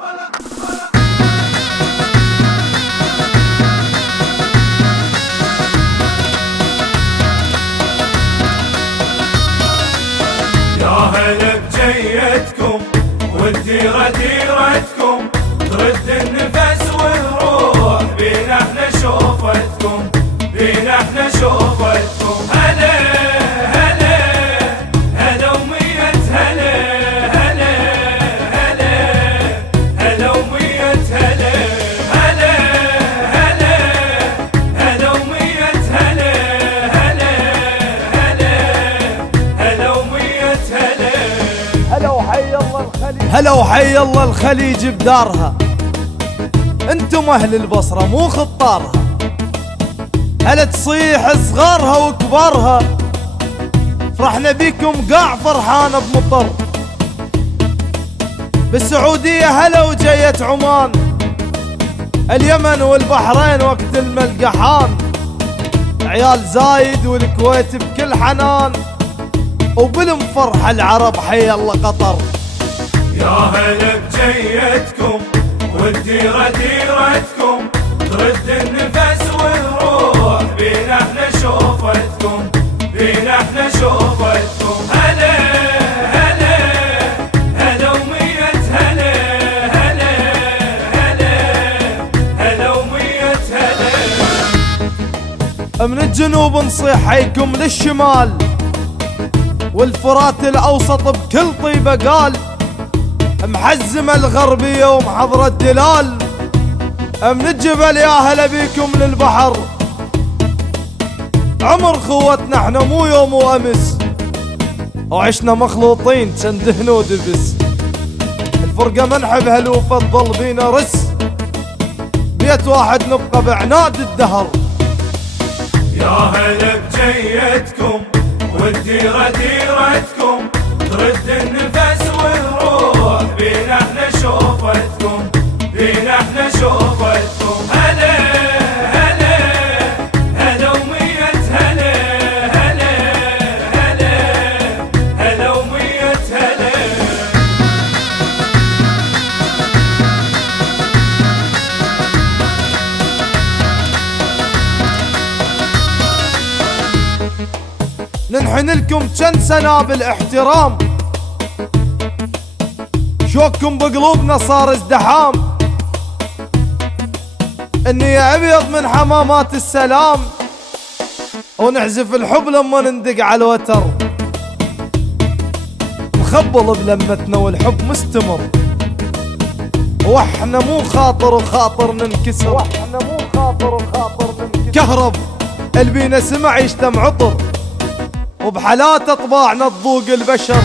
يا هلا بجيتكم والديرة ديرتكم، ترد النفس والروح بينا احنا شوفتكم، بينا احنا شوفتكم. هلا هلا هلا ومية هلا هلا هلا هلا ومية هلا هلا هلا هلا ومية هلا هلا هلا هلا ومية هلا. هلا وحي الله الخليج، هلا وحي الله الخليج بدارها، انتم اهل البصرة مو خطارها. هلا تصيح صغارها وكبارها، فرحنا بيكم قاع فرحانة بمطر. بالسعودية هلا وجيت عمان، اليمن والبحرين وقت الملقحان، عيال زايد والكويت بكل حنان، وبالمفرحة العرب حي الله قطر. يا هلا بجيتكم والديرة ديرتكم، ترد النفس والروح بينا احنا شوفتكم، بينا احنا شوفتكم. هلا هلا هلا ومية هلا هلا هلا هلا ومية هلا. من الجنوب نصيح حيكم للشمال، والفرات الاوسط بكل طيبة قال، محزمة الغربية ومحضرة الدلال. من الجبل يا هلا بيكم للبحر، عمر خوتنا احنا مو يوم وامس، وعشنا مخلوطين تندهن ودبس. الفرقة ما نحبها الوفا تظل بينا رس، بيت واحد نبقى بعناد الدهر. يا هلا بجيتكم والديرة ديرتكم، ترد النفس والروح بينا احنا شوفتكم، بينا احنا شوفتكم. هلا هلا هلا ومية هلا هلا هلا هلا ومية هلا. ننحن لكم كم سنة بالاحترام، شوككم بقلوبنا صار ازدحام. اني ابيض من حمامات السلام، ونعزف الحب لما نندق على الوتر، نخبل بلمتنا والحب مستمر، واحنا مو خاطر وخاطر ننكسر، واحنا مو خاطر وخاطر ننكسر. كهرب البينا سمع يشتم عطر، وبحالات طباعنا تذوق البشر.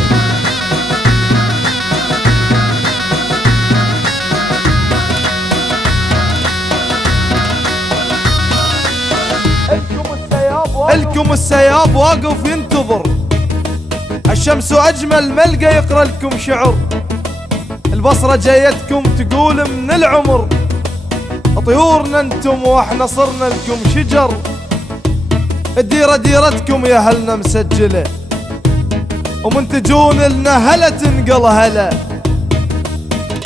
الكم السياب واقف ينتظر، الشمس اجمل ملقى يقرا لكم شعر. البصرة جايتكم تقول من العمر، طيورنا انتم واحنا صرنا لكم شجر. الديرة ديرتكم يا هلنا مسجلة، ومن تجون لنا هلا تنقل هلا.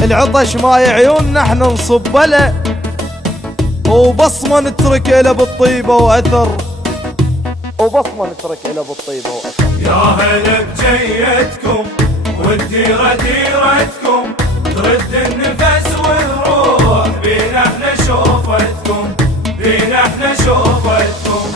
العطش ما عيوننا احنا نصب له، وبصمة نترك له بالطيبة واثر، وبصمة نترك له بالطيبة واثر. يا هلا بجيتكم والديرة ديرتكم، ترد النفس والروح بينا احنا شوفتكم، بينا احنا شوفتكم.